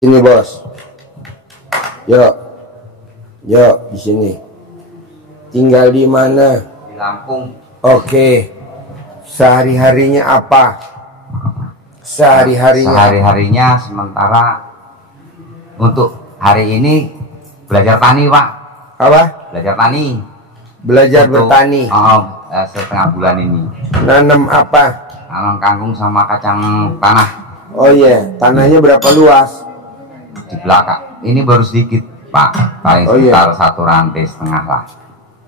Sini bos, yuk, yuk di sini. Tinggal di mana? Di Lampung. Oke. Sehari-harinya apa? Sehari-harinya sementara untuk hari ini belajar tani, Pak. Apa? Belajar tani. Belajar bertani. Setengah bulan ini. Nanam apa? Nanam kangkung sama kacang tanah. Oh iya, tanahnya berapa luas? Di belakang. Ini baru sedikit, Pak. Paling sekitar 1,5 rantai lah.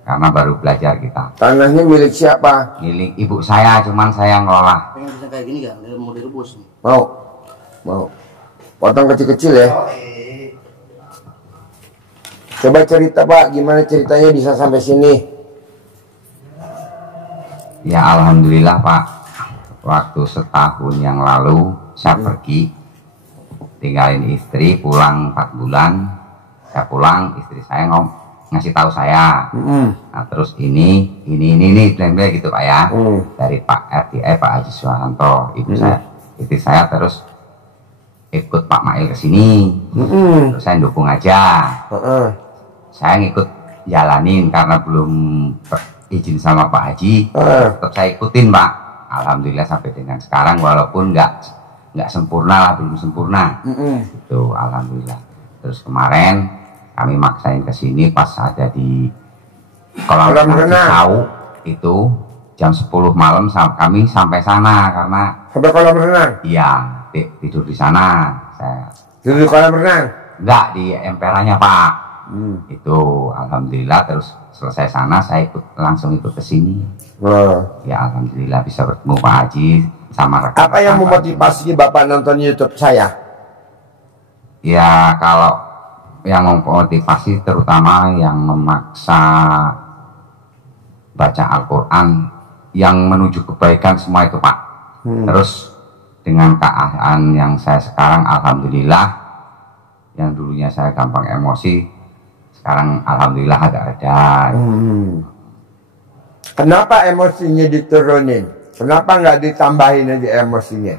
Karena baru belajar kita. Tanahnya milik siapa? Milik ibu saya, cuman saya ngelola. Pengen bisa kayak gini gak? Mau direbus. Mau. Potong kecil-kecil ya. Coba cerita Pak, gimana ceritanya bisa sampai sini? Ya alhamdulillah Pak. Waktu setahun yang lalu saya pergi, tinggalin istri, pulang 4 bulan. Saya pulang, istri saya ngasih tahu saya. Nah terus ini gitu Pak ya. Dari Pak RTI, Pak Haji Suwanto, ibu saya, istri saya terus ikut Pak Mail ke sini. Terus saya dukung aja. Saya ngikut jalanin karena belum izin sama Pak Haji. Tetap saya ikutin Pak. Alhamdulillah sampai dengan sekarang walaupun nggak sempurna lah, belum sempurna. Itu alhamdulillah. Terus kemarin kami maksain ke sini pas ada di kolam renang itu jam 10 malam kami sampai sana karena sampai kolam renang. Iya, tidur di sana. Saya tidur di kolam renang? Enggak, di emperannya Pak. Itu alhamdulillah terus selesai sana saya langsung ikut ke sini. Ya alhamdulillah bisa bertemu Pak Haji sama rekan. Apa yang memotivasi Bapak nonton YouTube saya? Ya kalau yang memotivasi terutama yang memaksa baca Al-Quran yang menuju kebaikan semua itu Pak. Terus dengan keadaan yang saya sekarang alhamdulillah, yang dulunya saya gampang emosi sekarang alhamdulillah agak reda. Kenapa emosinya diturunin? Kenapa nggak ditambahin aja emosinya?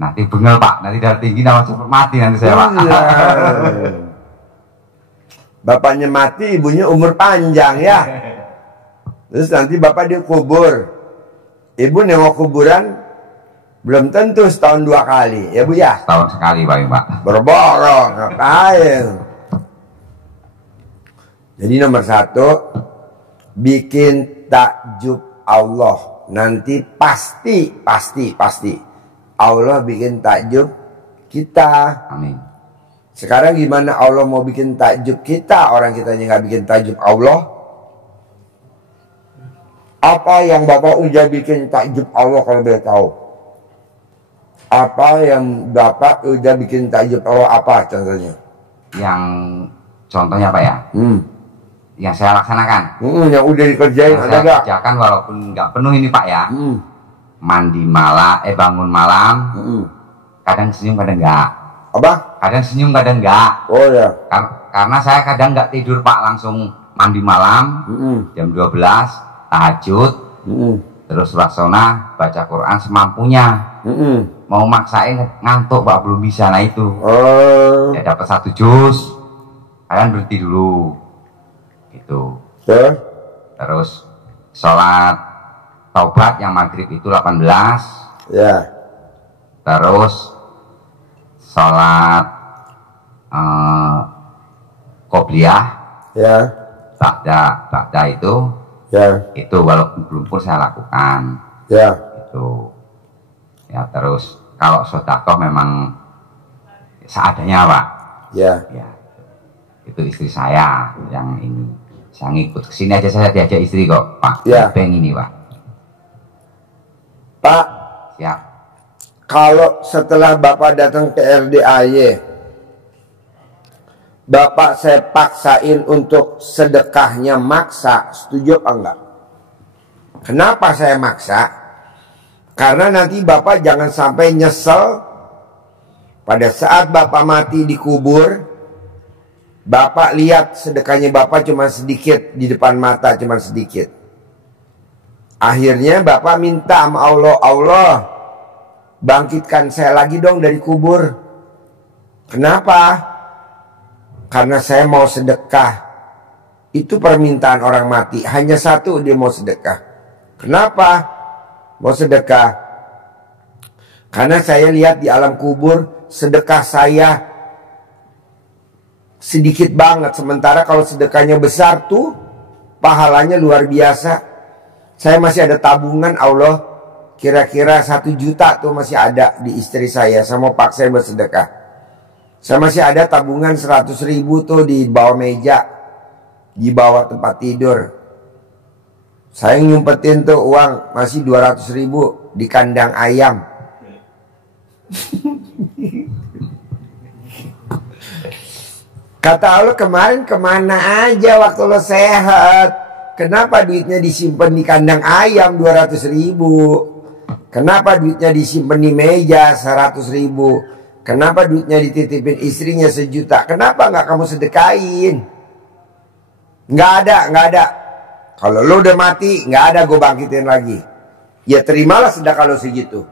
Nanti bengel Pak, nanti darah tinggi nama cepet mati nanti saya Pak. Bapaknya mati, ibunya umur panjang ya. Terus nanti bapak dikubur. Ibu nengok kuburan belum tentu setahun 2 kali, ya Bu ya? Setahun sekali Pak. Berborong, ngapain? Jadi nomor 1, bikin takjub Allah. Nanti pasti Allah bikin takjub kita. Amin. Sekarang gimana Allah mau bikin takjub kita, orang kitanya nggak bikin takjub Allah? Apa yang Bapak udah bikin takjub Allah kalau boleh tahu? Apa yang Bapak udah bikin takjub Allah, apa contohnya? Yang contohnya apa ya? Yang saya laksanakan. Yang udah dikerjain ada nggak? Kerjakan walaupun nggak penuh ini Pak ya. Mandi malam, bangun malam. Kadang senyum, kadang enggak. Apa? Kadang senyum, kadang enggak. Oh ya. Karena saya kadang nggak tidur Pak, langsung mandi malam. Jam 12 tahajud. Terus laksana baca Quran semampunya. Mau maksain ngantuk Pak, belum bisa. Nah itu. Ya dapat 1 juz. Kalian berhenti dulu. Itu. Terus sholat taubat yang maghrib itu 18. Ya. Terus sholat qobliyah. Ya. Ba'da itu. Ya. Itu walaupun belum pun saya lakukan. Ya. Itu. Ya terus kalau sedekah memang seadanya Pak. Ya. Ya. Itu istri saya yang ini. Saya ngikut kesini aja, saya diajak istri kok Pak. Ya. Beng ini Pak. Pak. Siap. Kalau setelah Bapak datang ke RDAY, Bapak saya paksain untuk sedekahnya maksa, setuju apa enggak? Kenapa saya maksa? Karena nanti Bapak jangan sampai nyesel pada saat Bapak mati dikubur. Bapak lihat sedekahnya Bapak cuma sedikit di depan mata, cuma sedikit. Akhirnya Bapak minta sama Allah, Allah bangkitkan saya lagi dong dari kubur. Kenapa? Karena saya mau sedekah. Itu permintaan orang mati. Hanya satu, dia mau sedekah. Kenapa mau sedekah? Karena saya lihat di alam kubur, sedekah saya sedikit banget. Sementara kalau sedekahnya besar tuh, pahalanya luar biasa. Saya masih ada tabungan, Allah, kira-kira 1 juta tuh masih ada di istri saya. Saya mau paksa bersedekah. Saya masih ada tabungan 100 ribu tuh di bawah meja, di bawah tempat tidur. Saya nyumpetin tuh uang masih 200 ribu di kandang ayam. Kata Allah, kemarin kemana aja waktu lo sehat? Kenapa duitnya disimpan di kandang ayam 200 ribu? Kenapa duitnya disimpan di meja 100 ribu? Kenapa duitnya dititipin istrinya 1 juta? Kenapa nggak kamu sedekain? Nggak ada. Kalau lo udah mati, nggak ada gue bangkitin lagi. Ya terimalah sedekah lo segitu.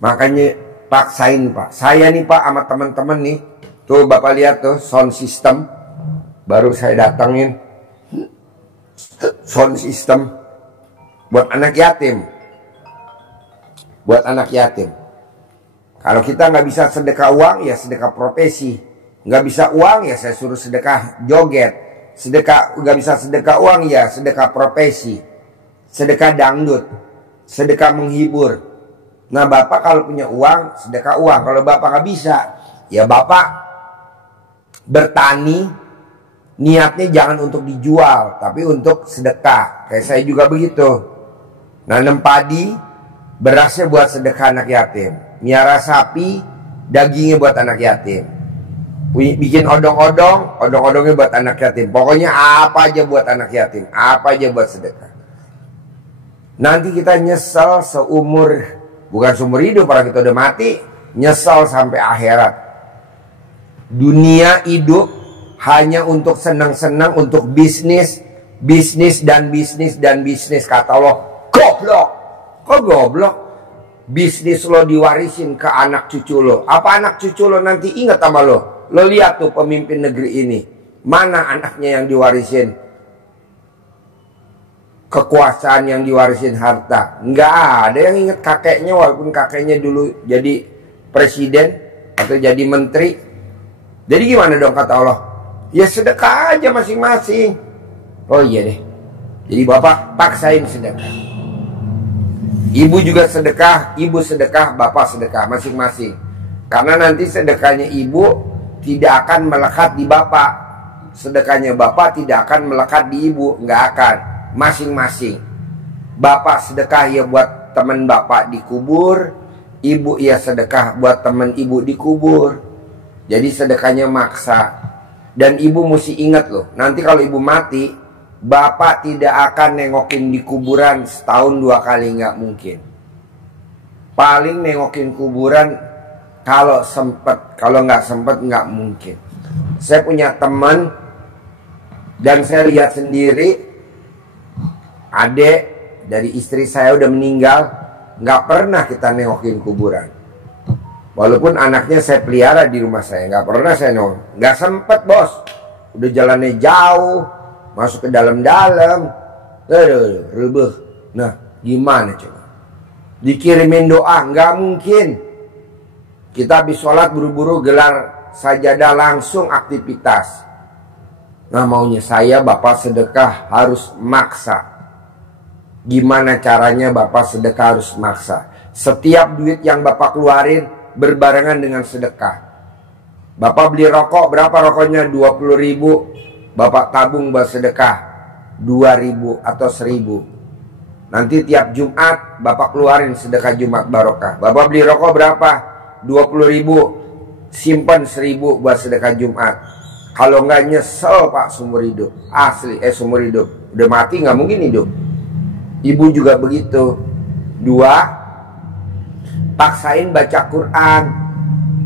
Makanya paksain Pak. Saya nih Pak sama teman-teman nih. Tuh Bapak lihat tuh sound system. Baru saya datangin. Sound system. Buat anak yatim. Buat anak yatim. Kalau kita nggak bisa sedekah uang, ya sedekah profesi. Nggak bisa uang, ya saya suruh sedekah joget. Nggak bisa sedekah uang, ya sedekah profesi. Sedekah dangdut. Sedekah menghibur. Nah Bapak kalau punya uang, sedekah uang. Kalau Bapak nggak bisa, ya Bapak bertani. Niatnya jangan untuk dijual, tapi untuk sedekah. Kayak saya juga begitu. Nanam padi, berasnya buat sedekah anak yatim. Miara sapi, dagingnya buat anak yatim. Bikin odong-odongnya buat anak yatim. Pokoknya apa aja buat anak yatim, apa aja buat sedekah. Nanti kita nyesel bukan seumur hidup, orang kita udah mati, nyesel sampai akhirat. Dunia hidup hanya untuk senang-senang, untuk bisnis dan bisnis. Kata Allah, goblok. Kok goblok? Bisnis lo diwarisin ke anak cucu lo. Apa anak cucu lo nanti ingat sama lo? Lo lihat tuh pemimpin negeri ini. Mana anaknya yang diwarisin kekuasaan, yang diwarisin harta? Nggak ada yang ingat kakeknya, walaupun kakeknya dulu jadi presiden atau jadi menteri. Jadi gimana dong kata Allah? Ya sedekah aja masing-masing. Oh iya deh. Jadi Bapak paksain sedekah. Ibu juga sedekah, ibu sedekah, Bapak sedekah masing-masing. Karena nanti sedekahnya ibu tidak akan melekat di Bapak. Sedekahnya Bapak tidak akan melekat di ibu, nggak akan. Masing-masing. Bapak sedekah ya buat teman Bapak dikubur, ibu ya sedekah buat teman ibu dikubur. Jadi sedekahnya maksa. Dan ibu mesti ingat loh, nanti kalau ibu mati, Bapak tidak akan nengokin di kuburan setahun 2 kali, nggak mungkin. Paling nengokin kuburan kalau sempet, kalau nggak sempet nggak mungkin. Saya punya teman dan saya lihat sendiri, adik dari istri saya udah meninggal, nggak pernah kita nengokin kuburan. Walaupun anaknya saya pelihara di rumah saya, nggak pernah saya nengok, nggak sempet bos. Udah jalannya jauh, masuk ke dalam-dalam, rebeh. Nah, gimana coba? Dikirimin doa, nggak mungkin. Kita habis sholat buru-buru gelar sajadah langsung aktivitas. Nah maunya saya Bapak sedekah harus maksa. Gimana caranya Bapak sedekah harus maksa? Setiap duit yang Bapak keluarin berbarengan dengan sedekah. Bapak beli rokok, berapa rokoknya? 20 ribu. Bapak tabung buat sedekah 2.000 atau 1.000. Nanti tiap Jumat Bapak keluarin sedekah Jumat barokah. Bapak beli rokok berapa? 20 ribu. Simpan 1.000 buat sedekah Jumat. Kalau nggak nyesel Pak seumur hidup. Asli, seumur hidup. Udah mati nggak mungkin hidup. Ibu juga begitu. 2, paksain baca Quran.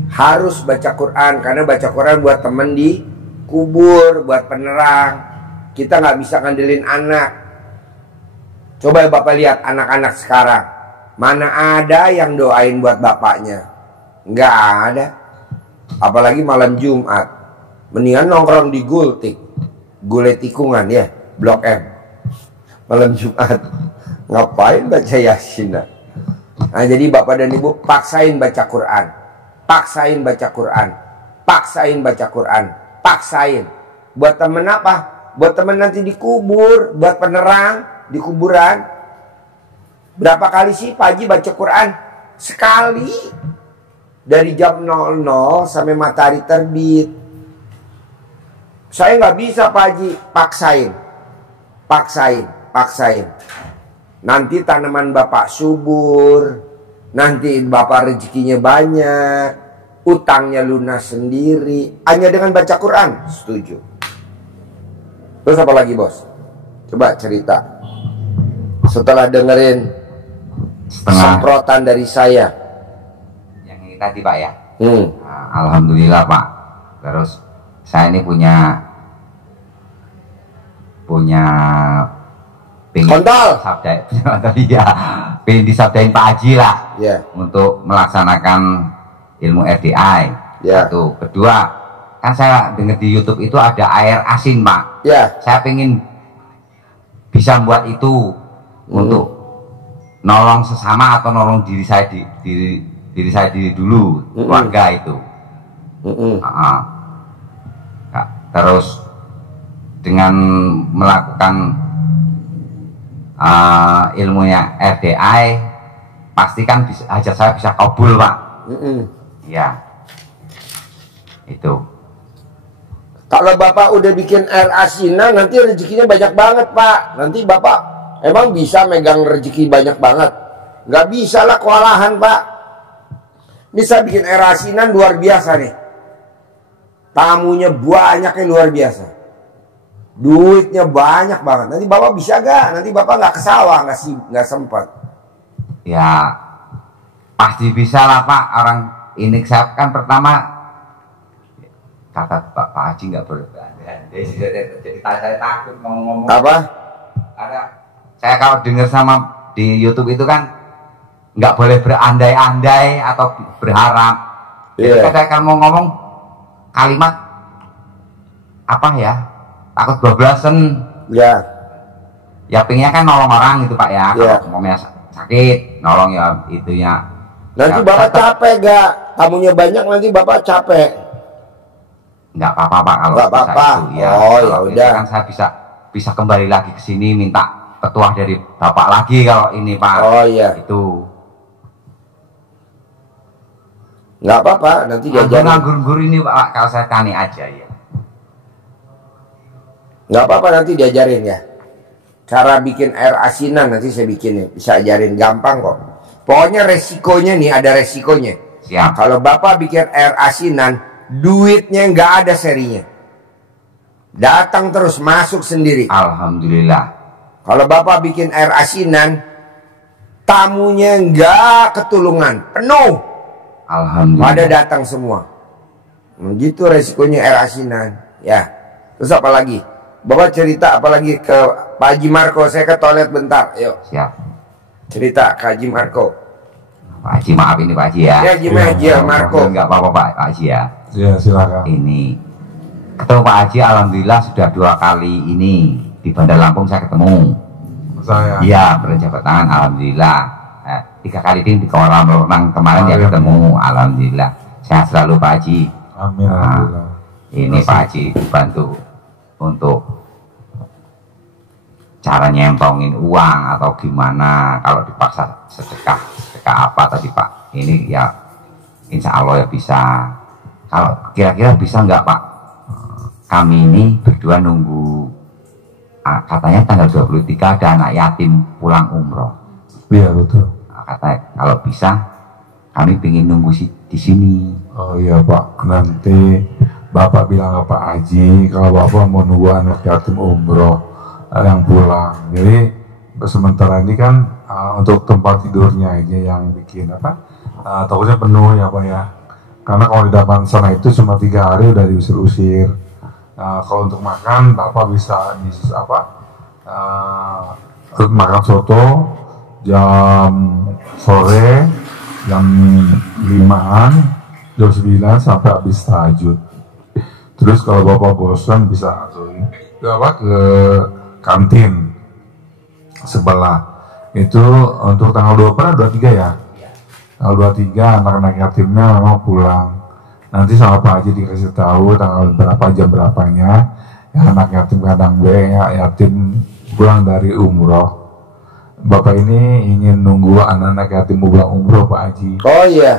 Harus baca Quran, karena baca Quran buat temen di kubur, buat penerang. Kita nggak bisa ngandelin anak. Coba Bapak lihat anak-anak sekarang. Mana ada yang doain buat bapaknya? Nggak ada. apalagi malam Jumat, mendingan nongkrong di Gultik, Gule Tikungan ya, Blok M. Malam Jumat ngapain baca Yasin? Nah, jadi Bapak dan Ibu paksain baca Quran, paksain baca Quran, paksain baca Quran, paksain. Buat temen apa? Buat temen nanti dikubur, buat penerang di kuburan. Berapa kali sih Pak Haji baca Quran? Sekali. Dari jam 00 sampai matahari terbit. Saya nggak bisa Pak Haji, paksain, paksain, paksain. Nanti tanaman Bapak subur, nanti Bapak rezekinya banyak, utangnya lunas sendiri, hanya dengan baca Quran. Setuju. Terus apa lagi bos? Coba cerita. Setelah dengerin semprotan dari saya. Tadi Pak ya. Nah, alhamdulillah Pak. Terus saya ini punya kontol sabda ya, pengen disabdain Pak Haji lah untuk melaksanakan ilmu RDI. Satu, kedua, kan saya dengar di YouTube itu ada air asin Pak. Saya pengen bisa buat itu untuk nolong sesama atau nolong diri saya diri saya dulu, keluarga itu. Terus dengan melakukan ilmunya RDI, pastikan hajat saya bisa kabul Pak. Ya, itu. Kalau Bapak udah bikin air asinan, nanti rezekinya banyak banget Pak. Nanti Bapak emang bisa megang rezeki banyak banget? Nggak bisa lah, kewalahan Pak. Bisa bikin air asinan luar biasa nih. Tamunya banyaknya luar biasa. Duitnya banyak banget. Nanti Bapak bisa gak? Nanti Bapak nggak ke sawah, nggak sempat. Ya pasti bisa lah Pak. Orang ini saya kan pertama kata Pak Haji nggak boleh berandai. Jadi saya takut ngomong-ngomong. Apa? Karena saya kalau dengar sama di YouTube itu kan nggak boleh berandai-andai atau berharap. Jadi kadang mau ngomong kalimat apa ya, takut bablasan. Ya pengennya kan nolong orang gitu Pak ya. Kalau ngomongnya sakit, nolong ya itunya. Nanti ya, Bapak capek gak? Tamunya banyak nanti Bapak capek. Nggak apa-apa Pak kalau nggak apa-apa. Ya, ya udah. Kan saya bisa kembali lagi ke sini minta petuah dari Bapak lagi kalau ini Pak. Itu. Nggak apa-apa, nanti diajarin. Nganggur-nganggur ini Pak, kalau saya tani aja ya. Nggak apa-apa, nanti diajarin ya. Cara bikin air asinan nanti saya bikin, bisa ajarin, gampang kok. Pokoknya resikonya nih, ada resikonya. Siap. Kalau Bapak bikin air asinan, duitnya nggak ada serinya. Datang terus, masuk sendiri. Alhamdulillah. Kalau Bapak bikin air asinan, tamunya nggak ketulungan, penuh. Alhamdulillah. Pada datang semua. Gitu resikonya air asinan. Ya. Terus apa lagi? Bapak cerita apa lagi ke Pak Haji Marco? Saya ke toilet bentar. Yuk. Siap. Cerita ke Haji Marco. Pak Haji maaf ini Pak Haji ya. Ya Haji Marco. Enggak apa-apa Pak Haji ya. Ya silakan. Ini ketemu Pak Haji alhamdulillah sudah 2 kali ini di Bandar Lampung saya ketemu. Saya. Iya berjabat tangan alhamdulillah. 3 kali ini di kolam renang kemarin ya ketemu, alhamdulillah sehat selalu Pak Haji. Amin. Alhamdulillah. Ini Pak Haji dibantu untuk cara nyempongin uang atau gimana kalau dipaksa sedekah apa tadi Pak. Ini ya insya Allah ya bisa. Kalau kira-kira bisa nggak Pak? Kami ini berdua nunggu katanya tanggal 23 ada anak yatim pulang umroh. Iya betul. Kata kalau bisa kami ingin nunggu di sini. Oh iya Pak, nanti Bapak bilang ke Pak Haji kalau Bapak mau nunggu anak yatim umroh yang pulang. Jadi sementara ini kan untuk tempat tidurnya aja yang bikin apa? Takutnya penuh ya Pak ya. Karena kalau di depan sana itu cuma 3 hari udah diusir-usir. Kalau untuk makan Bapak bisa makan soto jam sore jam 5-an jam 9 sampai habis tahajud. Terus kalau bapak bosan bisa ke kantin sebelah. Itu untuk tanggal 23 ya. Tanggal 23 anak-anak yatimnya memang pulang. Nanti sama Pak Haji dikasih tahu tanggal berapa, jam berapanya. Ya, anak yatim kadang yatim pulang dari umroh. Bapak ini ingin nunggu anak-anak yatim pulang umroh, Pak Haji. Oh iya.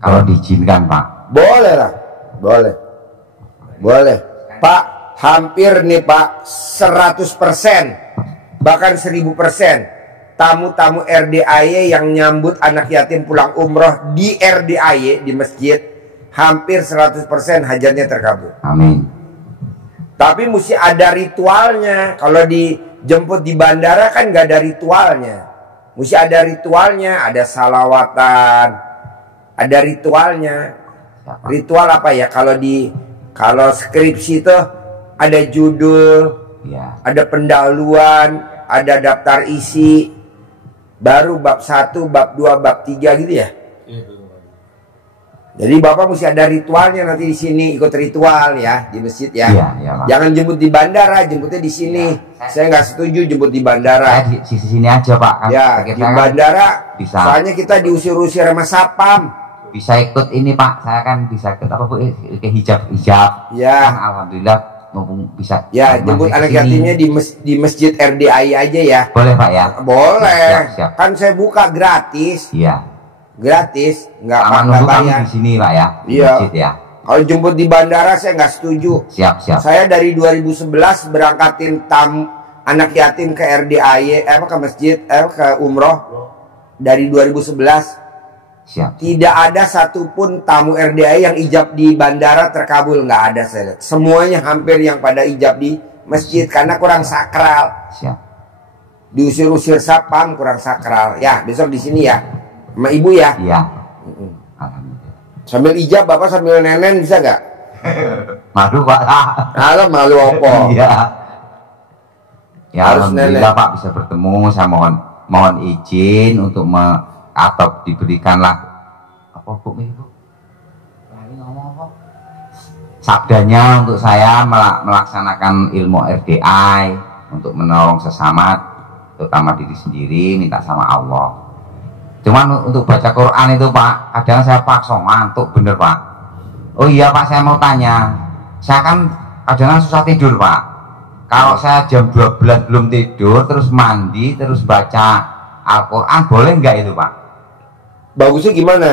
Kalau diizinkan Pak. Boleh lah. Boleh. Boleh. Pak, hampir nih Pak 100%, bahkan 1000%. Tamu-tamu RDAY yang nyambut anak yatim pulang umroh di RDAY, di masjid, hampir 100% hajatnya terkabul. Amin. Tapi mesti ada ritualnya. Kalau dijemput di bandara kan gak ada ritualnya. Mesti ada ritualnya, ada salawatan, ada ritualnya. Ritual apa ya? Kalau skripsi itu ada judul, Ya. ada pendahuluan, ada daftar isi, baru bab 1, bab 2, bab 3 gitu ya. Jadi Bapak mesti ada ritualnya nanti di sini, ikut ritual ya di masjid ya. Iya, iya, Pak. Jangan jemput di bandara, jemputnya di sini. Ya, saya nggak setuju jemput di bandara. Saya di sisi sini aja Pak. Kan Ya, kita di kan bandara bisa. soalnya kita diusir-usir sama satpam. Bisa ikut ini Pak. Saya kan bisa ikut apa Bu? Ke hijab. Ya. Kan alhamdulillah mumpung bisa. Ya, jemput anak yatimnya di masjid RDAI aja ya. Boleh Pak ya? Boleh. Siap. Kan saya buka gratis. Iya. Gratis, nggak Aman nggak nunggu kami bayar. di sini Pak ya. Di Iya. masjid ya. Kalau jemput di bandara saya nggak setuju. Siap. Saya dari 2011 berangkatin anak yatim ke RDAY, ke masjid, ke umroh dari 2011. Siap. Tidak ada satupun tamu RDAY yang ijab di bandara terkabul, nggak ada saya lihat. Semuanya hampir yang pada ijab di masjid karena kurang sakral. Siap. Diusir-usir sapam kurang sakral. Ya besok di sini ya, sama ibu ya. Iya. Alhamdulillah. Sambil ijab bapak sambil nenen bisa nggak? Malu Pak. Halo malu opo. Iya. Ya Harus alhamdulillah nenek. Pak bisa bertemu. Saya mohon izin untuk atau diberikanlah apa Bu Ibu? Lagi ngomong apa? Sabdanya untuk saya melaksanakan ilmu RDI untuk menolong sesama, terutama diri sendiri, minta sama Allah. Cuman untuk baca Quran itu Pak, kadang saya paksa ngantuk bener Pak. Oh iya Pak, saya mau tanya. Saya kan kadang susah tidur Pak. Kalau saya jam 12 belum tidur, terus mandi, terus baca Al-Quran, boleh nggak itu Pak? Bagusnya gimana?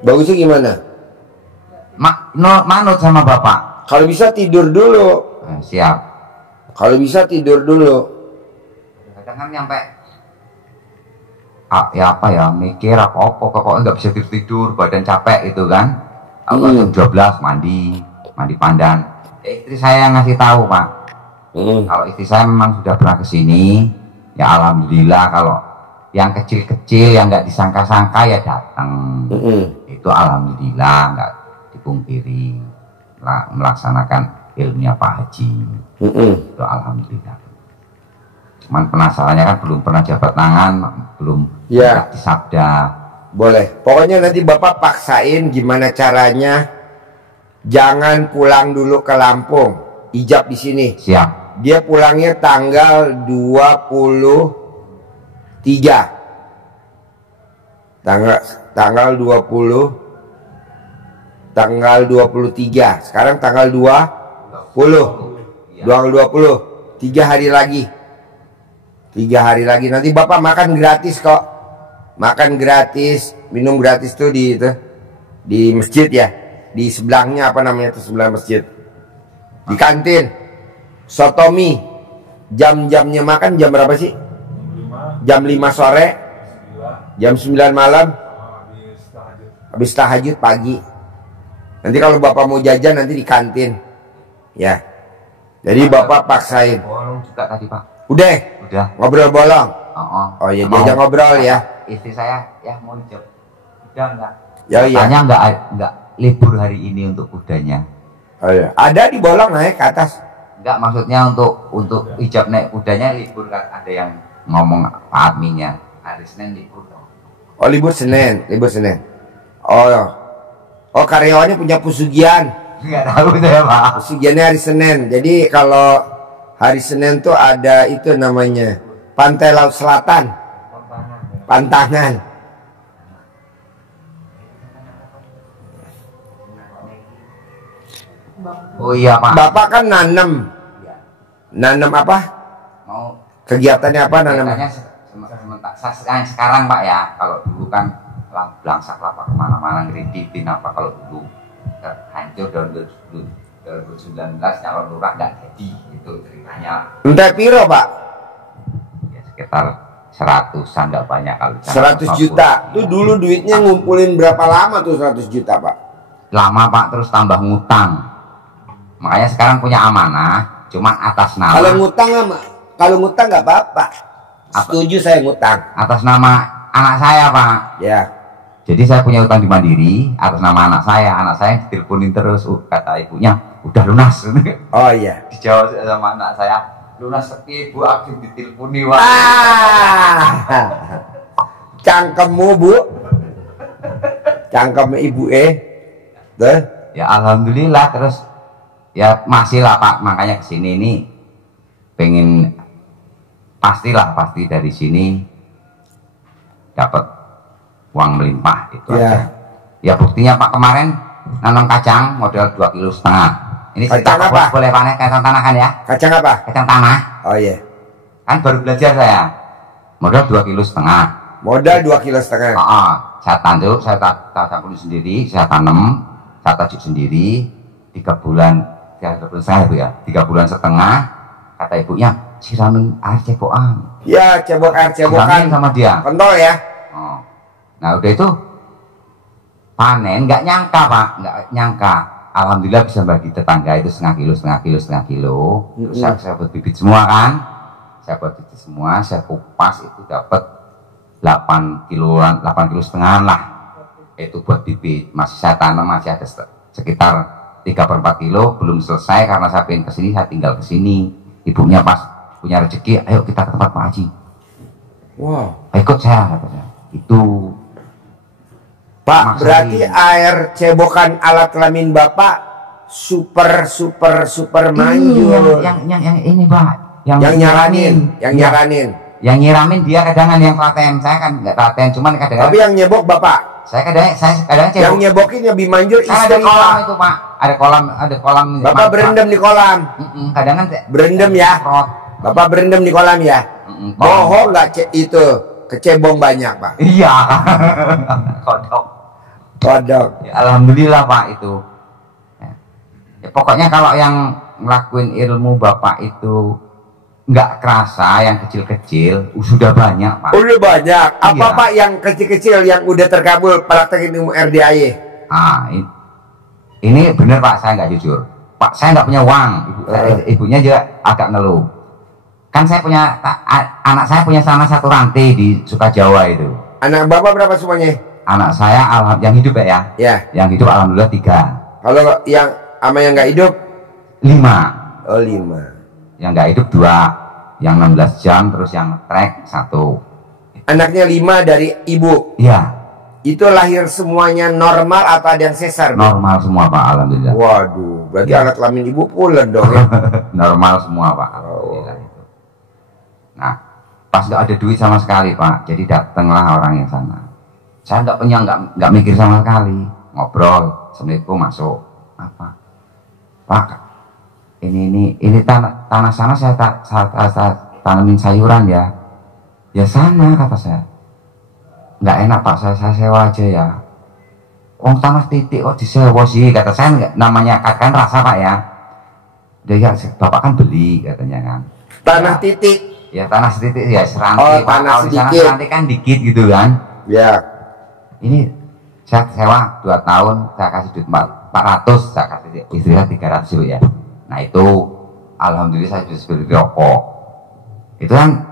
Bagusnya gimana? Manut sama Bapak. Kalau bisa tidur dulu. Siap. Kalau bisa tidur dulu. Kadang kan nyampe ya apa ya, mikir apa-apa, kok nggak bisa tidur, badan capek itu kan. Aku jam 12 mandi pandan. Istri saya yang ngasih tahu Pak. Kalau istri saya memang sudah pernah kesini, ya alhamdulillah. Kalau yang kecil-kecil yang nggak disangka-sangka ya datang. Itu alhamdulillah, nggak dipungkiri, melaksanakan ilmunya Pak Haji. Itu alhamdulillah. Cuman penasarannya kan belum pernah jabat tangan, belum disabda. Boleh. Pokoknya nanti Bapak paksain gimana caranya. Jangan pulang dulu ke Lampung. Ijab di sini. Siap. Dia pulangnya tanggal 23. Tanggal 23. Sekarang tanggal 20. Tanggal 20. 3 hari lagi. 3 hari lagi. Nanti Bapak makan gratis kok. Makan gratis, minum gratis tuh di masjid ya. Di sebelahnya apa namanya itu, sebelah masjid. Di kantin. Sotomi. Jam-jamnya makan jam berapa sih? Jam 5 sore. Jam 9 malam. Habis tahajud pagi. Nanti kalau Bapak mau jajan nanti di kantin. Ya. Jadi Bapak paksain. Bolong juga tadi Pak. Udah. Ngobrol bolong. Oh ya, diajak ngobrol ya. Istri saya ya mau hijab. Udah enggak? Ya iya. Tanya enggak libur hari ini untuk kudanya. Oh iya. Ada di bolong naik ke atas. Enggak, maksudnya untuk hijab naik kudanya libur kan, ada yang ngomong Pak adminnya hari Senin libur dong. Oh libur Senin. Oh, oh karyawannya punya pesugihan. Nggak tahu saya Pak. Pesugihannya hari Senin. Jadi kalau hari Senin tuh ada itu namanya Pantai Laut Selatan. Pantangan. Oh iya Pak. Bapak kan nanam apa? Mau Kegiatannya apa nanam? Kegiatannya sekarang Pak ya. Kalau dulu kan belangsak kelapa kemana-mana ngeriditin apa, kalau dulu hancur tahun 2019 calon lurah nggak jadi, itu ceritanya. Entah piro Pak? Ya, sekitar 100-an, nggak banyak kalau 100 juta. Itu dulu duitnya ngumpulin berapa lama tuh 100 juta Pak? Lama Pak, terus tambah ngutang. Makanya sekarang punya amanah, cuman atas nama. Kalau ngutang nggak apa-apa. Setuju saya ngutang. Atas nama anak saya Pak. Ya. Jadi saya punya utang di Mandiri atas nama anak saya. Anak saya diteleponin terus, kata ibunya udah lunas. Oh iya. Dijawab sama anak saya, lunas tapi ibu aku diteleponi Pak. Cangkemmu Bu. Cangkem ibu Tuh. Ya alhamdulillah, terus ya masih lah Pak, makanya kesini ini pengen pasti dari sini dapat uang melimpah itu aja. Ya buktinya Pak, kemarin nanam kacang modal 2,5 kilo. Ini kacang apa? Boleh panen kacang tanah kan ya? Kacang apa? Kacang tanah. Oh iya. Kan baru belajar saya. Modal 2,5 kilo. Modal 2,5 kilo. Saya tanjuk, saya tampung sendiri, saya tanam, saya tajuk sendiri 3 bulan, 3 bulan setengah Bu ya. 3 bulan setengah, kata ibunya siramin air cebokan. Ya, air cebokan sama dia. Pentol ya. Oh. Nah udah itu panen, nggak nyangka Pak, nggak nyangka. Alhamdulillah bisa bagi tetangga itu setengah kilo. Saya buat bibit semua kan, saya kupas itu dapat 8 kiloan, 8,5 kilo lah. Itu buat bibit, masih saya tanam, masih ada sekitar 3/4 kilo belum selesai karena saya pengen kesini, saya tinggal kesini. Ibunya pas punya rezeki, ayo kita ke tempat Pak Haji. Wow. Ikut saya, kata saya. Itu Pak, berarti air cebokan alat kelamin Bapak super manjur. Yang ini Pak, yang nyaranin. Yang nyiramin dia kadang yang telaten, saya kan nggak telaten, cuman kadang. Tapi yang nyebok Bapak. Saya kadang cebok. Yang nyebokin lebih manjur istri. Kan ada kolam itu Pak, ada kolam. Bapak berendam di kolam. Kadang kan berendam ya. Bapak berendam di kolam ya. Bohong nggak itu kecebong banyak Pak. Iya. Kodok. Ya, alhamdulillah Pak itu. Ya, pokoknya kalau yang ngelakuin ilmu Bapak itu nggak kerasa, yang kecil-kecil sudah banyak Pak. Udah banyak. Apa Iya. Pak yang kecil-kecil yang udah terkabul praktek ilmu RDAY? Ini bener Pak, saya nggak jujur. Pak, saya nggak punya uang. Ibunya juga agak ngeluh. Kan saya punya anak saya punya sama satu rantai di Sukajawa itu. Anak Bapak berapa semuanya? Anak saya yang hidup ya. Ya. Yang hidup alhamdulillah 3. Kalau yang sama yang nggak hidup 5. Oh 5. Yang nggak hidup 2, yang 16 jam, terus yang trek 1. Anaknya 5 dari ibu. Iya. Itu lahir semuanya normal atau ada yang sesar? Normal semua Pak, alhamdulillah. Waduh, berarti Ya. anak kelamin ibu pulen dong ya. Normal semua Pak, alhamdulillah itu. Nah, pas nggak ada duit sama sekali Pak, jadi datanglah orang yang sana. Saya nggak mikir sama sekali, ngobrol, assalamualaikum, masuk. Apa? Pak, ini tanah sana saya tanamin sayuran ya. Ya sana, kata saya. Nggak enak Pak, saya sewa aja ya. Tanah titik kok disewa sih, kata saya. Namanya kan rasa Pak ya. Dia Bapak kan beli katanya kan. Tanah titik. Ya tanah setitik ya, seranti. Oh, Pak, tanah kalau di sana sedikit. seranti kan dikit gitu kan. Ya. Ini saya sewa 2 tahun, saya kasih duit 400, saya kasih istri saya 300 dulu ya. Nah itu alhamdulillah saya bisa beli rokok. Itu kan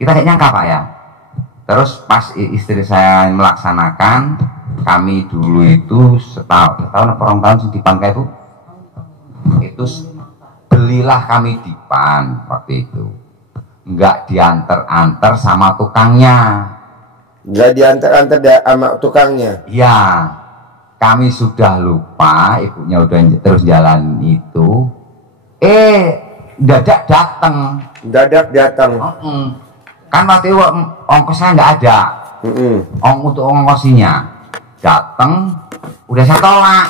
kita kayak nyangka Pak ya. Terus pas istri saya melaksanakan, kami dulu itu setahun apa orang tahun di Pangkai itu belilah kami dipan waktu itu. Enggak diantar-antar sama tukangnya. Nggak diantar-antar sama tukangnya. Iya, kami sudah lupa, ibunya udah terus jalan itu. Dadak datang. Dadak datang. Kan waktu itu ongkosnya nggak ada. Untuk ongkosinya datang, udah saya tolak.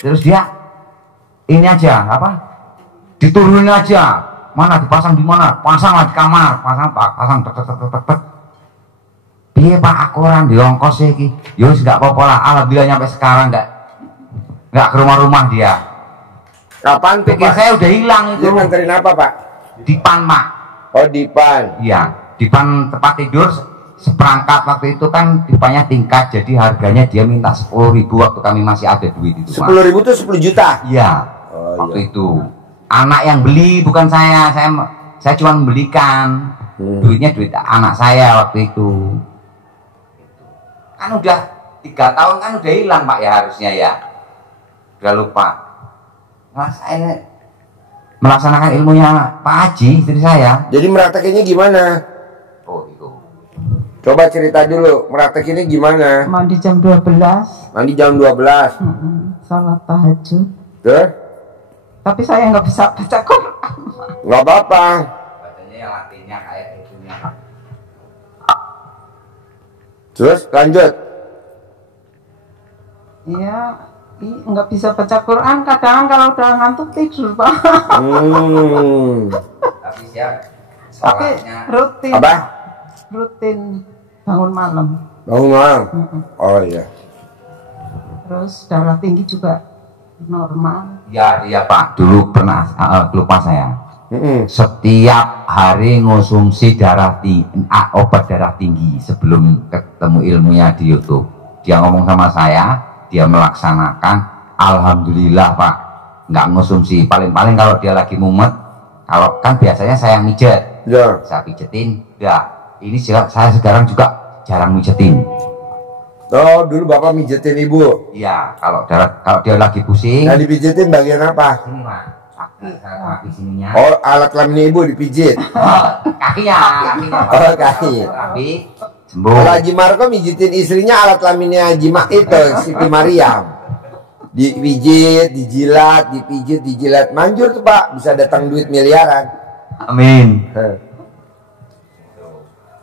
Terus dia ini aja apa? Diturunin aja. Mana dipasang di mana? Pasang lah di kamar. Pasang tek. Iya Pak, aku orang di ongkos iki. Yus nggak apa-apa lah. Alhamdulillah nyampe sekarang nggak ke rumah-rumah dia. Kapan tuh Pikir Pak? saya udah hilang itu. Dia nganterin apa Pak? Dipan Pak. Oh Dipan. Iya, dipan tempat tidur seperangkat waktu itu kan dipannya tingkat, jadi harganya dia minta 10.000 waktu kami masih ada duit itu. 10.000 tuh 10 juta. Iya. Waktu itu anak yang beli bukan saya cuma membelikan. Duitnya duit anak saya waktu itu. Kan udah 3 tahun kan udah hilang Pak ya harusnya ya. Udah lupa. Nah saya melaksanakan ilmunya Pak Haji istri saya. Jadi meraktekinnya gimana? Oh itu. Coba cerita dulu, meraktekinnya gimana? Mandi jam 12. Mandi jam 12. Salat tahajud. Terus? Tapi saya nggak bisa baca Quran. Nggak apa-apa. Bacanya yang artinya kayak itunya. Terus lanjut. Iya, nggak bisa baca Quran. Kadang kalau udah ngantuk tidur Pak. Tapi siap. Tapi rutin. Apa? Rutin bangun malam. Bangun malam. Oh iya. Terus darah tinggi juga normal. Iya Pak. Dulu pernah lupa saya. Setiap hari ngonsumsi obat darah tinggi sebelum ketemu ilmunya di YouTube. Dia ngomong sama saya, dia melaksanakan. Alhamdulillah Pak, nggak ngonsumsi. Paling-paling kalau dia lagi mumet, kalau kan biasanya saya yang mijet, saya pijetin. Ya, ini saya sekarang juga jarang mijetin. Oh, dulu Bapak mijetin Ibu. Iya, kalau dia lagi pusing. Nah, dipijetin bagian apa? Sini Pak. Kaki sininya. Oh, alat kelamin Ibu dipijit. Kakinya. Oh, kaki. Tapi sembuh. Kalau Haji Marco mijitin istrinya alat kelaminnya Haji itu Siti Mariam. Dipijit, dijilat, dipijit, dijilat. Manjur tuh Pak, bisa datang duit miliaran. Amin.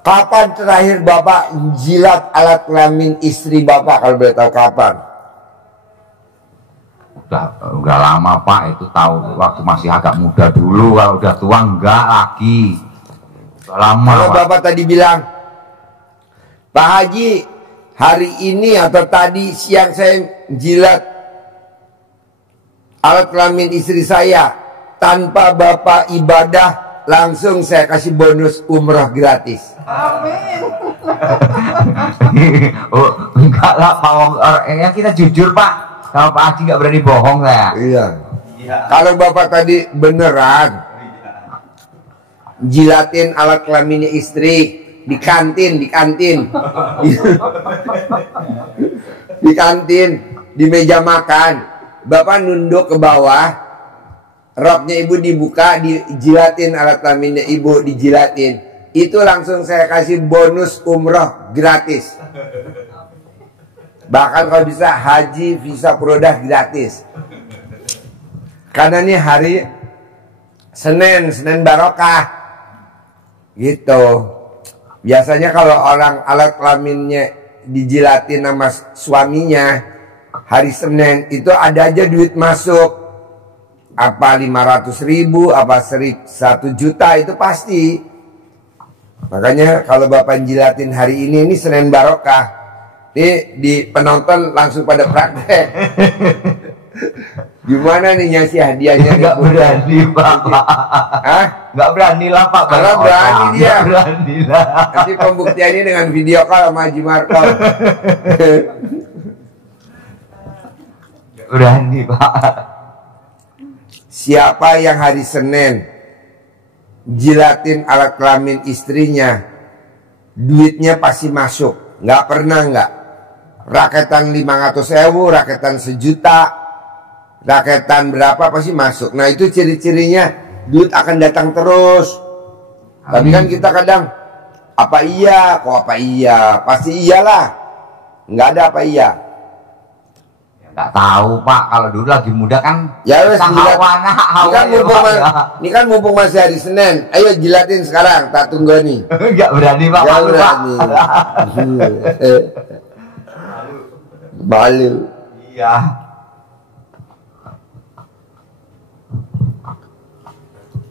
Kapan terakhir Bapak jilat alat kelamin istri Bapak kalau boleh tahu kapan? Udah lama Pak, itu tahu waktu masih agak muda dulu. Kalau udah tua enggak lagi. Udah lama Kalau Pak. Bapak tadi bilang, Pak Haji, hari ini atau tadi siang saya jilat alat kelamin istri saya, tanpa Bapak ibadah, langsung saya kasih bonus umroh gratis. Amin. Oh, enggak lah Pak, yang kita jujur Pak. Kalau Pak Haji nggak berani bohong saya. Iya. Kalau Bapak tadi beneran jilatin alat kelaminnya istri di kantin, di kantin, di meja makan, Bapak nunduk ke bawah, roknya Ibu dibuka, dijilatin alat kelaminnya Ibu, dijilatin. Itu langsung saya kasih bonus umroh gratis. Bahkan kalau bisa haji visa Prodah gratis. Karena ini hari Senin barokah. Gitu. Biasanya kalau orang alat kelaminnya dijilatin sama suaminya hari Senin itu ada aja duit masuk. Apa 500.000, apa 1 juta itu pasti. Makanya kalau Bapak jilatin hari ini Senin barokah. Ini di penonton langsung pada praktek. Gimana nih ngasih hadiahnya? Nggak berani Pak. Hah? Nggak berani lah Pak. Kalau berani dia. Nggak berani lah. Nanti pembuktiannya dengan video call sama Haji Marco. Nggak berani Pak. Siapa yang hari Senin jilatin alat kelamin istrinya, duitnya pasti masuk. Nggak pernah nggak. Raketan 500.000, raketan 1 juta, raketan berapa pasti masuk. Nah itu ciri-cirinya duit akan datang terus. Tapi kan kita kadang Apa iya? Kok apa iya? Pasti iyalah. Nggak ada apa iya. Ya, nggak tahu Pak, kalau dulu lagi muda kan. Ya wes hawana, ini kan mumpung masih hari Senin. Ayo jilatin sekarang, tak tunggu nih. Nggak berani Pak, Nggak malu berani. Malu. Iya.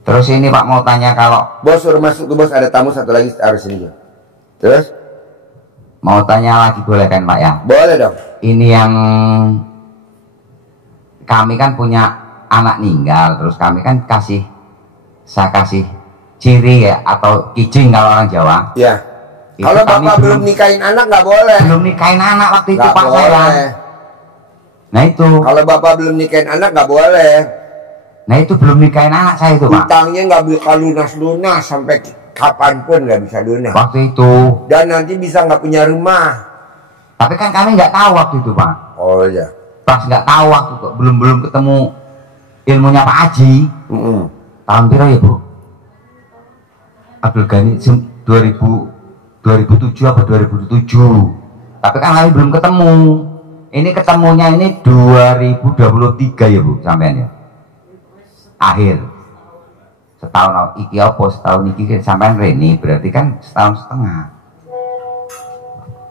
Terus ini Pak mau tanya, kalau Bos suruh masuk tuh bos, ada tamu satu lagi harus sini. Terus? mau tanya lagi boleh kan Pak ya? Boleh dong. Ini yang kami kan punya anak meninggal, terus kami kan saya kasih ciri ya, atau kijing kalau orang Jawa. Ya. Itu Kalau kami bapak belum nikahin anak nggak boleh. belum nikahin anak waktu itu Nggak Pak boleh. saya. Nah itu. Kalau bapak belum nikahin anak nggak boleh. Nah itu belum nikahin anak saya itu Pak. Utangnya nggak bisa lunas sampai kapanpun nggak bisa lunas. Waktu itu. Dan nanti bisa nggak punya rumah. Tapi kan kami nggak tahu waktu itu Pak. Oh iya. Pas nggak tahu waktu itu, belum ketemu ilmunya Pak Haji. Tahun piro ya Bu? Abdul Ghani 2007 apa 2007. Tapi kan kami belum ketemu. Ini ketemunya ini 2023 ya Bu, sampean ya. Akhir. Setahun iki apa setahun iki sampean Reni, berarti kan setahun setengah.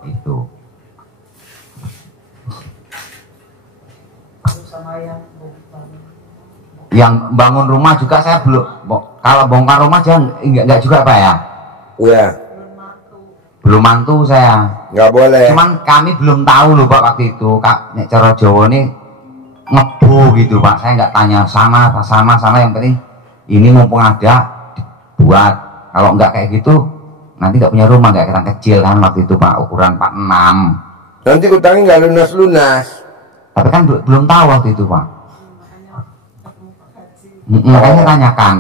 Itu. Yang bangun rumah juga saya belum, kalau bongkar rumah jangan enggak juga Pak ya. Iya. Belum mantu saya. Nggak boleh. Cuman kami belum tahu loh Pak waktu itu. Kak, nek cara Jawa ini ngebo gitu Pak. Saya nggak tanya sama yang penting ini mumpung ada buat. Kalau nggak kayak gitu nanti nggak punya rumah, nggak kerang kecil kan waktu itu Pak, ukuran 46. Nanti utangnya nggak lunas. Tapi kan belum tahu waktu itu Pak. Makanya tanyakan.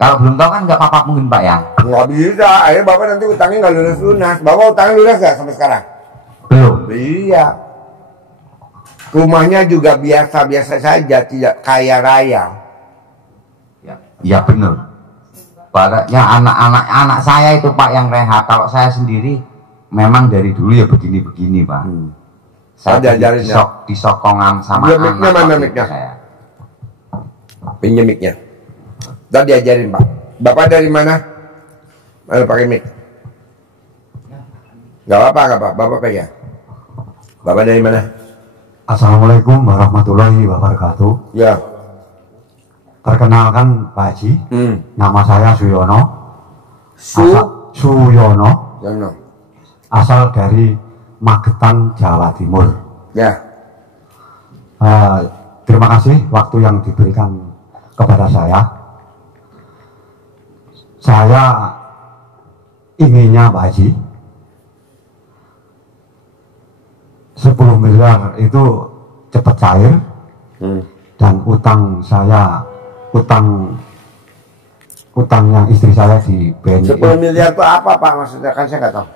Kalau belum tahu kan nggak apa-apa mungkin Pak ya. Nggak bisa. Akhirnya bapak nanti utangnya nggak lunas. Bapak utangnya lunas nggak sampai sekarang? Belum. Iya. Rumahnya juga biasa-biasa saja, tidak kaya raya. Ya benar. Baratnya anak saya itu Pak yang rehat. Kalau saya sendiri memang dari dulu ya begini-begini Pak. Saya diajarin ya. disokongan sama Dia anak. mic-nya mana waktu itu mic-nya? saya. Pinjam mic-nya. Ntar diajarin Pak. Bapak dari mana? Mana pakai mic? Gak apa-apa. Bapak pegang. Bapak dari mana? Assalamualaikum warahmatullahi wabarakatuh. Ya. Perkenalkan Pak Haji, nama saya Suyono. Suyono, Yono. asal dari Magetan, Jawa Timur. Ya. Terima kasih waktu yang diberikan kepada saya. Saya inginnya Pak Haji 10 miliar itu cepat cair, dan utangnya istri saya di BNI 10 miliar itu apa Pak? Maksudnya kan saya nggak tahu.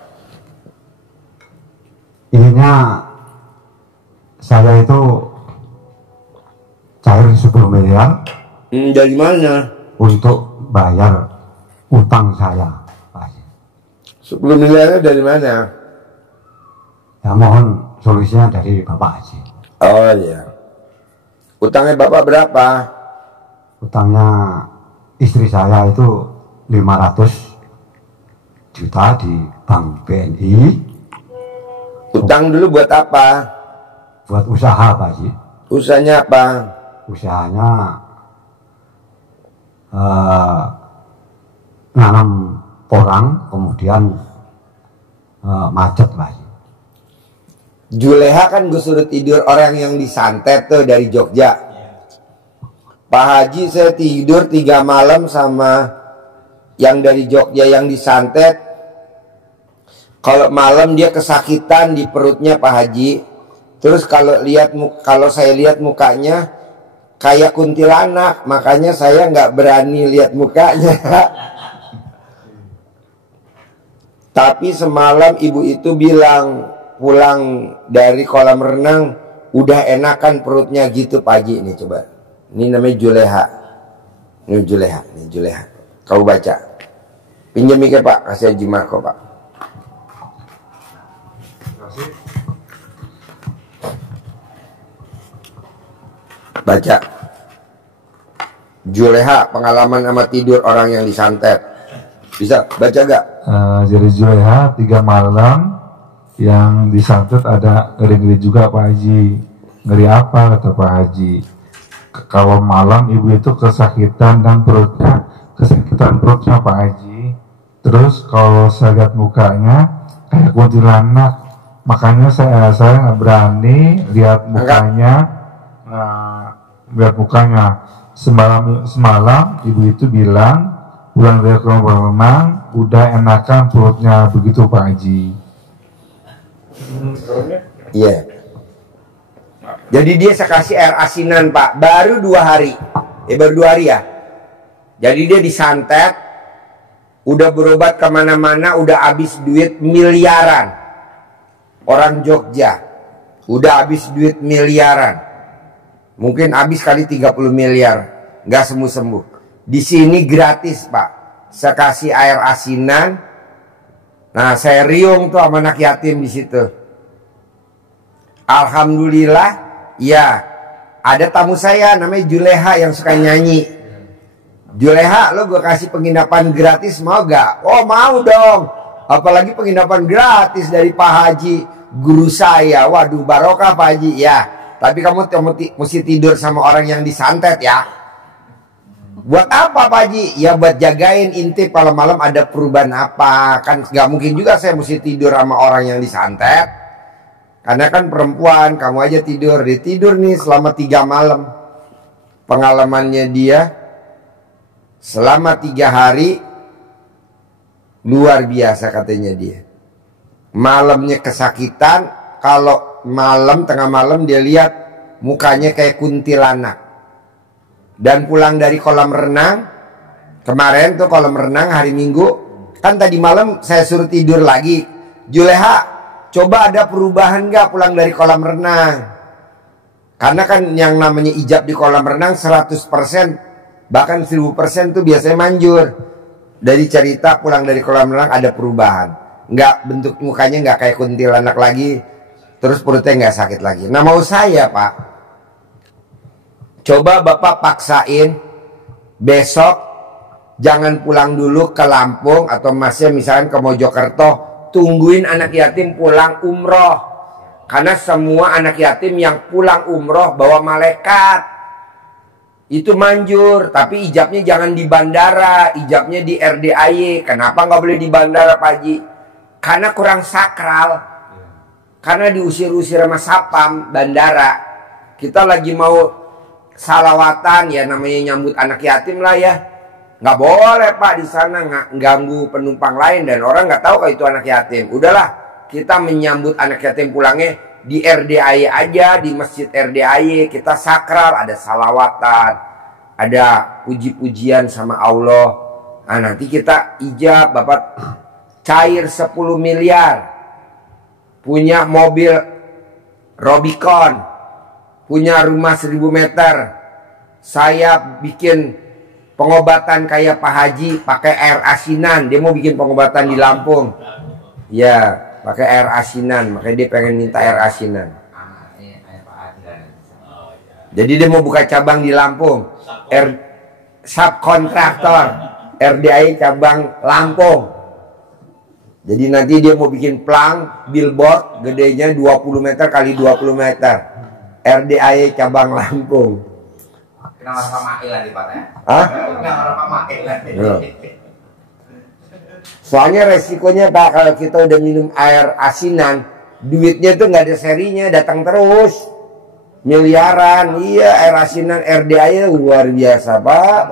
inginnya saya itu cair 10 miliar Dari mana? untuk bayar utang saya, Pak Haji. 10 miliarnya dari mana? Ya mohon solusinya dari Bapak Haji. Oh iya. Utangnya Bapak berapa? Utangnya istri saya itu 500 juta di Bank BNI. Utang dulu buat apa? Buat usaha Pak Haji. Usahanya apa? Usahanya nanam porang, kemudian macet Pak Haji. Juleha kan gue suruh tidur orang yang disantet tuh dari Jogja. Pak Haji saya tidur 3 malam sama yang dari Jogja yang disantet. Kalau malam dia kesakitan di perutnya Pak Haji. Terus kalau saya lihat mukanya kayak kuntilanak, makanya saya nggak berani lihat mukanya. Tapi semalam ibu itu bilang pulang dari kolam renang udah enakan perutnya gitu Pak Haji. Ini coba, ini namanya Juleha. Ini Juleha, Kau baca. Pinjam mikir Pak, kasih Haji Marco Pak. Baca. Juleha, pengalaman sama tidur orang yang disantet. Bisa baca gak? Jadi Juleha 3 malam yang disantet ada ngeri-ngeri juga Pak Haji. Ngeri apa kata Pak Haji? Kalau malam ibu itu kesakitan dan kesakitan perutnya Pak Haji. Terus kalau saya lihat mukanya kayak kuntilanak, makanya saya nggak berani lihat mukanya. Lihat mukanya. Semalam ibu itu bilang pulang dari kolam renang udah enakan perutnya, begitu Pak Haji. Iya. Jadi dia saya kasih air asinan Pak, baru 2 hari. Baru 2 hari ya. Jadi dia disantet, udah berobat kemana-mana, udah habis duit miliaran. Orang Jogja, udah habis duit miliaran. Mungkin habis kali 30 miliar, nggak sembuh-sembuh. Di sini gratis Pak. Saya kasih air asinan. Nah, saya riung tuh sama anak yatim di situ. Alhamdulillah, ya ada tamu saya namanya Juleha yang suka nyanyi. Juleha, lo gue kasih penginapan gratis mau gak? Oh mau dong. Apalagi penginapan gratis dari Pak Haji, guru saya. Waduh, barokah Pak Haji ya. Tapi kamu mesti tidur sama orang yang disantet ya. Buat apa Pak Haji? Ya buat jagain intip kalau malam ada perubahan apa. Kan gak mungkin juga saya mesti tidur sama orang yang disantet. Karena kan perempuan, kamu aja tidur. Dia tidur nih selama 3 malam. Pengalamannya dia selama 3 hari luar biasa katanya dia. Malamnya kesakitan. Kalau malam, tengah malam dia lihat mukanya kayak kuntilanak. Dan pulang dari kolam renang, kemarin tuh kolam renang hari Minggu, kan tadi malam saya suruh tidur lagi. Juleha, coba ada perubahan gak pulang dari kolam renang? Karena kan yang namanya ijab di kolam renang 100%, bahkan 1000% tuh biasanya manjur. Dari cerita pulang dari kolam renang ada perubahan. Nggak, bentuk mukanya nggak kayak kuntilanak lagi. Terus perutnya nggak sakit lagi. Nah mau saya Pak, coba Bapak paksain besok jangan pulang dulu ke Lampung atau masnya misalkan ke Mojokerto, tungguin anak yatim pulang umroh. Karena semua anak yatim yang pulang umroh bawa malaikat. Itu manjur, tapi ijabnya jangan di bandara, ijabnya di RDAY. Kenapa nggak boleh di bandara Pak Haji? Karena kurang sakral. Karena diusir-usir sama sapam bandara. Kita lagi mau salawatan ya, namanya nyambut anak yatim lah ya. Nggak boleh Pak di sana ganggu penumpang lain dan orang nggak tahu kalau itu anak yatim. Udahlah, kita menyambut anak yatim pulangnya di RDAY aja, di masjid RDAY. Kita sakral, ada salawatan, ada puji-pujian sama Allah. Nah nanti kita ijab, Bapak cair 10 miliar. Punya mobil Robicon, punya rumah 1000 meter. Saya bikin pengobatan kayak Pak Haji pakai air asinan. Dia mau bikin pengobatan di Lampung. Ya, pakai air asinan. Makanya dia pengen minta air asinan. Jadi dia mau buka cabang di Lampung. Subkontraktor RDAY cabang Lampung. Jadi nanti dia mau bikin plang billboard gedenya 20 meter kali 20 meter. RDAY cabang Lampung. Kenal Pak Mail lagi Pak ya? Hah? Kenal Pak Mail lagi. Soalnya resikonya Pak, kalau kita udah minum air asinan, duitnya tuh nggak ada serinya, datang terus. Miliaran, iya air asinan RDAY luar biasa Pak.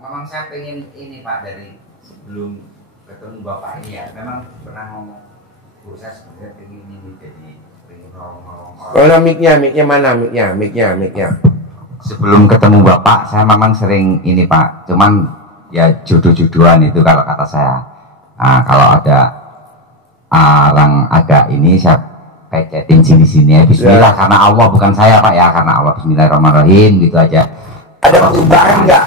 Memang saya pengen ini Pak, dari sebelum ketemu Bapak ini ya, memang pernah ngomong saya sebenarnya pengen ini, jadi pengen nolong-nolong. Kalau miknya mana miknya? Sebelum ketemu Bapak saya memang sering ini Pak, cuman ya jodoh-jodohan itu kalau kata saya. Nah, kalau ada orang agak ini saya kayak chatting sini-sini ya, Bismillah ya. Karena Allah bukan saya Pak ya, karena Allah, Bismillahirrahmanirrahim gitu aja. Ada perubahan nggak?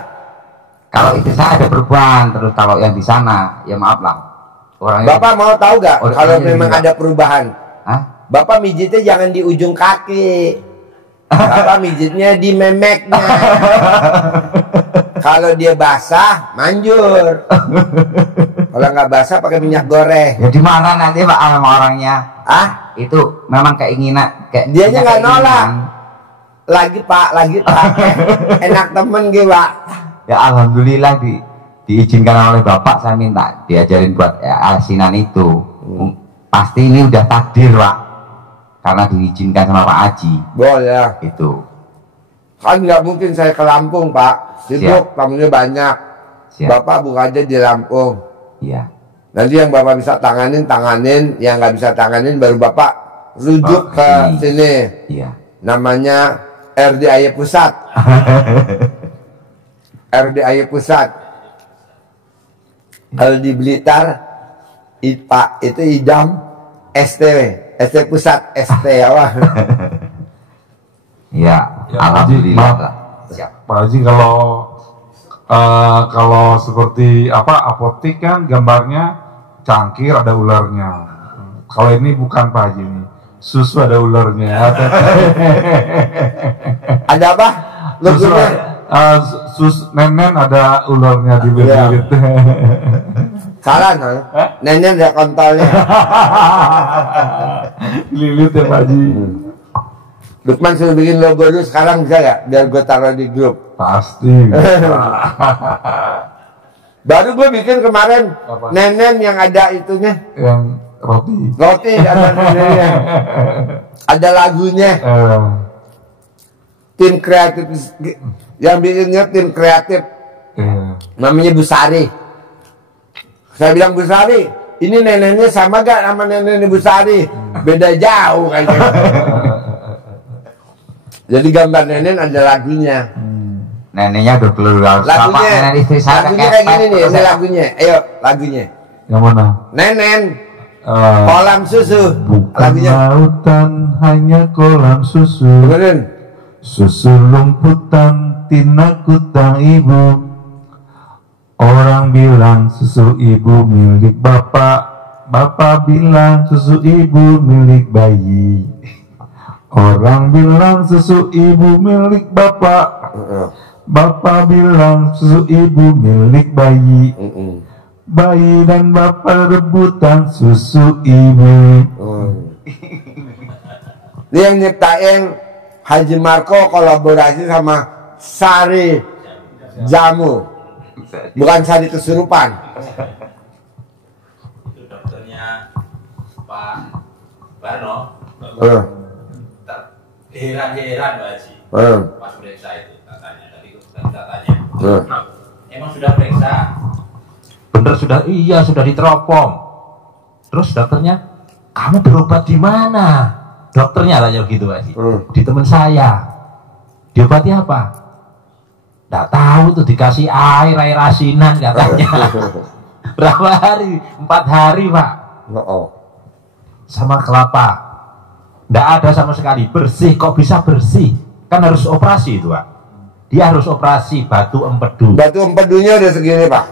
Kalau itu saya ada perubahan, terus kalau yang di sana, ya maaf lah. Orangnya Bapak mau tahu gak kalau orangnya memang juga. ada perubahan? Hah? Bapak mijitnya jangan di ujung kaki. Bapak mijitnya di memeknya. Kalau dia basah, manjur. Kalau nggak basah pakai minyak goreng. Ya di mana nanti Pak sama orangnya? Ah, Itu memang keinginan kayak dianya nggak keinginan. nolak. Lagi Pak. Enak temen gitu Pak. Ya alhamdulillah diizinkan oleh Bapak, saya minta diajarin buat asinan itu. Pasti ini udah takdir Pak, karena diizinkan sama Pak Haji. Boleh. Itu. Kan nggak mungkin saya ke Lampung Pak. Sibuk, tamunya banyak. Siap. Bapak buka aja di Lampung. Iya. Nanti yang Bapak bisa tanganin, yang nggak bisa tanganin baru Bapak rujuk ke sini. Iya. Namanya RDAY Pusat. RDAY Pusat. Kalau di Blitar, Pak itu idam ST Pusat ST apa? Iya. Ya, Alhamdulillah maaf. lah. Siap. Pak Haji, kalau seperti apotik kan gambarnya cangkir ada ularnya. Kalau ini bukan Pak Haji, ini susu ada ularnya. Ada apa? Susu, Logonya? nenen ada ularnya di bibir. Salah, nah. Nenek ada kontolnya. Lilit ya Pak Haji. Lukman suruh bikin logo dulu sekarang bisa nggak? Biar gue taruh di grup. Pasti. Baru gue bikin kemarin Apa? nenen yang ada itunya. Yang roti. Roti ada nenennya. Ada lagunya. Tim kreatif yang bikinnya tim kreatif. Namanya Bu Sari. Saya bilang Bu Sari, ini neneknya sama gak sama neneknya Bu Sari? Beda jauh kayaknya. Jadi gambar nenek ada lagunya. Neneknya udah keluar. Lagunya, Nenek istri saya lagunya kayak gini nih, ini lagunya. Ayo, lagunya. Yang mana? Nenen, kolam susu. Bukan Lagunya. lautan, hanya kolam susu. Benerin. Susu lumputan, tina kutang ibu. Orang bilang susu ibu milik bapak. Bapak bilang susu ibu milik bayi. Orang bilang susu ibu milik bapak. Bapak bilang susu ibu milik bayi. Bayi dan bapak rebutan susu ibu. Ini yang nyiptain Haji Marco kolaborasi sama Sari Jamu. Bukan Sari Kesurupan. Itu dokternya Pak Barno. Heran-heran Pak Haji. Pas periksa itu katanya tadi kita tanya. Emang sudah periksa? Bener sudah, iya sudah diteropong. Terus dokternya, kamu berobat di mana? Dokternya tanya gitu Pak Haji. Di teman saya. Diobati apa? Nggak tahu tuh, dikasih air asinan katanya. Berapa hari? 4 hari Pak. Sama kelapa. Nggak ada sama sekali, bersih. Kok bisa bersih? Kan harus operasi itu Pak. Dia harus operasi batu empedu. Batu empedunya udah segini Pak.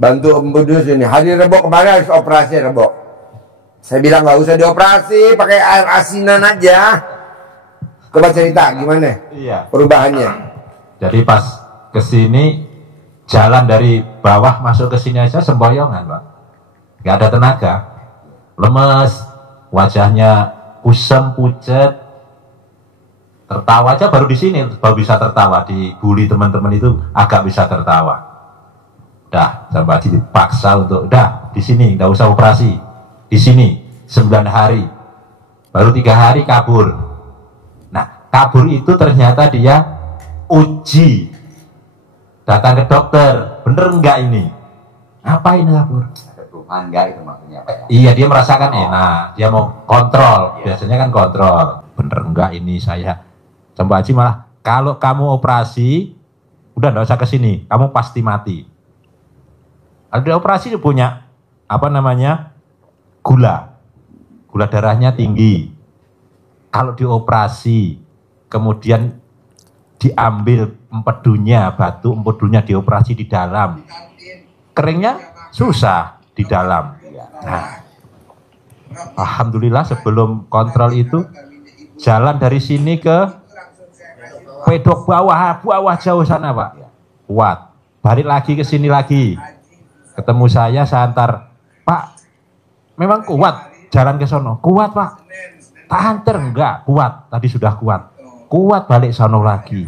Bantu empedu sini. Hari Rebo kemarin harus operasi Rebo. Saya bilang nggak usah dioperasi, pakai air asinan aja. Coba cerita gimana? Iya. Perubahannya. Jadi pas kesini, jalan dari bawah masuk ke sini aja semboyongan Pak. Nggak ada tenaga. Lemes. Wajahnya kusam, pucat, tertawa aja baru di sini baru bisa tertawa, dibully teman-teman itu agak bisa tertawa. Dah, sampai dipaksa untuk di sini nggak usah operasi, di sini 9 hari, baru 3 hari kabur. Nah, kabur itu ternyata dia uji, datang ke dokter, bener nggak ini? Ngapain kabur? Enggak itu maksudnya Pak ya? Iya, dia merasakan enak, dia mau kontrol, biasanya kan kontrol. Bener enggak ini saya? Mbak Haji malah, kalau kamu operasi, udah enggak usah kesini, kamu pasti mati. Ada operasi punya, apa namanya, gula darahnya tinggi. Kalau dioperasi, kemudian diambil empedunya, batu empedunya dioperasi di dalam, keringnya susah di dalam. Nah, alhamdulillah sebelum kontrol itu jalan dari sini ke pedok bawah jauh sana Pak, kuat. Balik lagi ke sini lagi, ketemu saya antar, Pak, memang kuat jalan ke sono, kuat Pak. Tak antar enggak kuat, tadi sudah kuat. Kuat balik sono lagi,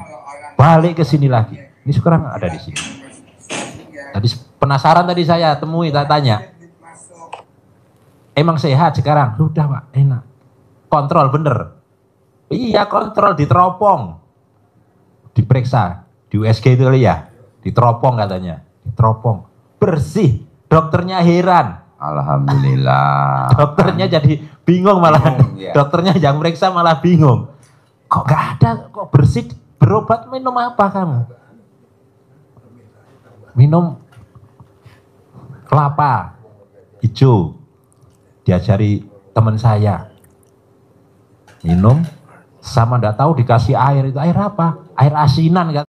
balik ke sini lagi. Ini sekarang ada di sini. Tadi penasaran tadi saya temui, tak tanya. Emang sehat sekarang? Sudah Pak, enak. Kontrol bener. Iya kontrol, diteropong. Diperiksa, di USG itu kali ya. Diteropong katanya. Diteropong. Bersih. Dokternya heran. Alhamdulillah. Dokternya jadi bingung malah. Ya. Dokternya yang meriksa malah bingung. Kok gak ada, kok bersih, berobat minum apa kamu? Minum kelapa hijau, diajari teman saya. Minum, sama ndak tahu dikasih air, itu air apa? Air asinan kan?